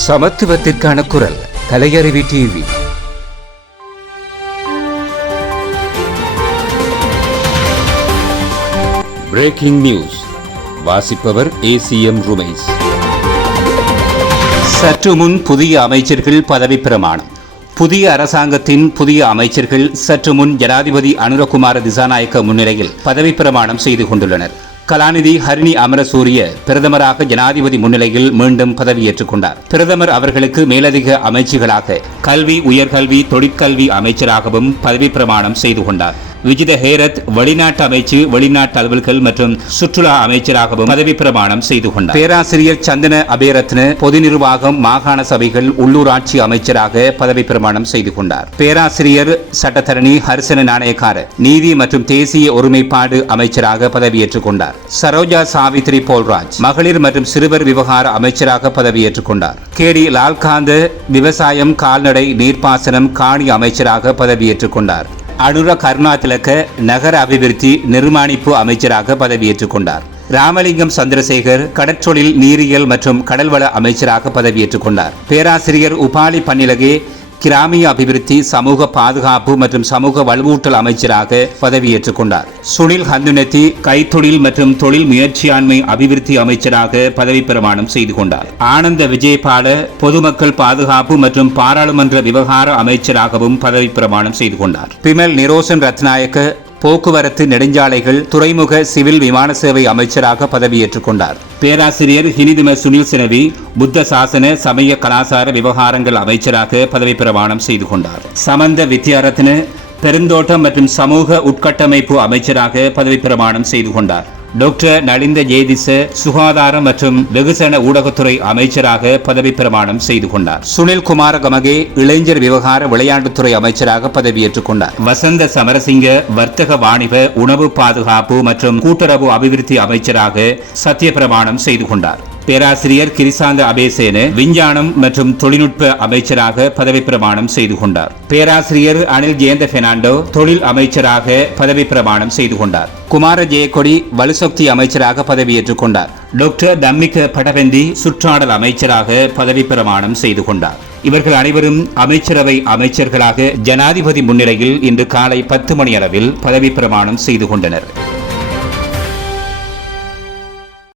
சமத்துவத்திற்கான குரல் கலையருவி TV. Breaking news வாசிப்பவர் ACM Rumesh. சற்று முன் புதிய அமைச்சர்கள் பதவி பிரமாணம். புதிய அரசாங்கத்தின் புதிய அமைச்சர்கள் சற்று முன் ஜனாதிபதி அனுரகுமார திசாநாயக்க முன்னிலையில் பதவி பிரமாணம் செய்து கொண்டுள்ளனர். கலாநிதி ஹரிணி அமரசூரிய பிரதமராக ஜனாதிபதி முன்னிலையில் மீண்டும் பதவியேற்றுக் கொண்டார். பிரதமர் அவர்களுக்கு மேலதிக அமைச்சுகளாக கல்வி, உயர்கல்வி, தொழிற்கல்வி அமைச்சராகவும் பதவி பிரமாணம் செய்து கொண்டார். விஜித ஹேரத் வெளிநாட்டு அமைச்சு, வெளிநாட்டு அலுவல்கள் மற்றும் சுற்றுலா அமைச்சராகவும் பதவி பிரமாணம் செய்து கொண்டார். பேராசிரியர் சந்தன அபேரத்ன பொது நிர்வாகம், மாகாண சபைகள், உள்ளூராட்சி அமைச்சராக பதவி பிரமாணம் செய்து கொண்டார். பேராசிரியர் சட்டத்தரணி ஹர்சன நாணயக்கார நீதி மற்றும் தேசிய ஒருமைப்பாடு அமைச்சராக பதவியேற்றுக் கொண்டார். சரோஜா சாவித்ரி போல்ராஜ் மகளிர் மற்றும் சிறுவர் விவகார அமைச்சராக பதவியேற்றுக் கொண்டார். கேடி லால்காந்த விவசாயம், கால்நடை, நீர்ப்பாசனம், காணி அமைச்சராக பதவியேற்றுக் கொண்டார். அனுர கருணாதிலக்க நகர அபிவிருத்தி நிர்மாணிப்பு அமைச்சராக பதவியேற்றுக் கொண்டார். ராமலிங்கம் சந்திரசேகர் கடற்றொழில், நீரியல் மற்றும் கடல்வள அமைச்சராக பதவியேற்றுக் கொண்டார். பேராசிரியர் உபாலி பன்னிலகே கிராமிய அபிவிருத்தி, சமூக பாதுகாப்பு மற்றும் சமூக வலுவூட்டல் அமைச்சராக பதவியேற்றுக் கொண்டார். சுனில் ஹந்துனத்தி கைத்தொழில் மற்றும் தொழில் முயற்சியாண்மை அபிவிருத்தி அமைச்சராக பதவி பிரமாணம் செய்து கொண்டார். ஆனந்த விஜயபால பொதுமக்கள் பாதுகாப்பு மற்றும் பாராளுமன்ற விவகார அமைச்சராகவும் பதவி பிரமாணம் செய்து கொண்டார். பிமல் நிரோசன் ரத்நாயக்க போக்குவரத்து, நெடுஞ்சாலைகள், துறைமுக, சிவில் விமான சேவை அமைச்சராக பதவியேற்றுக் கொண்டார். பேராசிரியர் ஹினிதிம சுனில் சினவி புத்த சாசன, சமய, கலாசார விவகாரங்கள் அமைச்சராக பதவி பிரமாணம் செய்து கொண்டார். சமந்த வித்யாரத்ன பெருந்தோட்டம் மற்றும் சமூக உட்கட்டமைப்பு அமைச்சராக பதவி பிரமாணம் செய்து கொண்டார். டாக்டர் நலிந்த ஜேதிச சுகாதாரம் மற்றும் வெகுசன ஊடகத்துறை அமைச்சராக பதவி பிரமாணம் செய்து கொண்டார். சுனில் குமார கமகே இளைஞர் விவகார, விளையாட்டுத்துறை அமைச்சராக பதவியேற்றுக் கொண்டார். வசந்த சமரசிங்க வர்த்தக, வாணிப, உணவு பாதுகாப்பு மற்றும் கூட்டுறவு அபிவிருத்தி அமைச்சராக சத்திய பிரமாணம் செய்து கொண்டார். பேராசிரியர் கிரிசாந்த அபேசேன விஞ்ஞானம் மற்றும் தொழில்நுட்ப அமைச்சராக பதவி பிரமாணம் செய்து கொண்டார். பேராசிரியர் அனில் ஜெயந்த பெர்னாண்டோ தொழில் அமைச்சராக பதவி பிரமாணம் செய்து கொண்டார். குமார ஜெயக்கொடி வலுசக்தி அமைச்சராக பதவியேற்றுக் கொண்டார். டாக்டர் தம்மிக படவெந்தி சுற்றாடல் அமைச்சராக பதவி பிரமாணம் செய்து கொண்டார். இவர்கள் அனைவரும் அமைச்சரவை அமைச்சர்களாக ஜனாதிபதி முன்னிலையில் இன்று காலை 10 மணி அளவில் பதவி பிரமாணம் செய்து கொண்டனர்.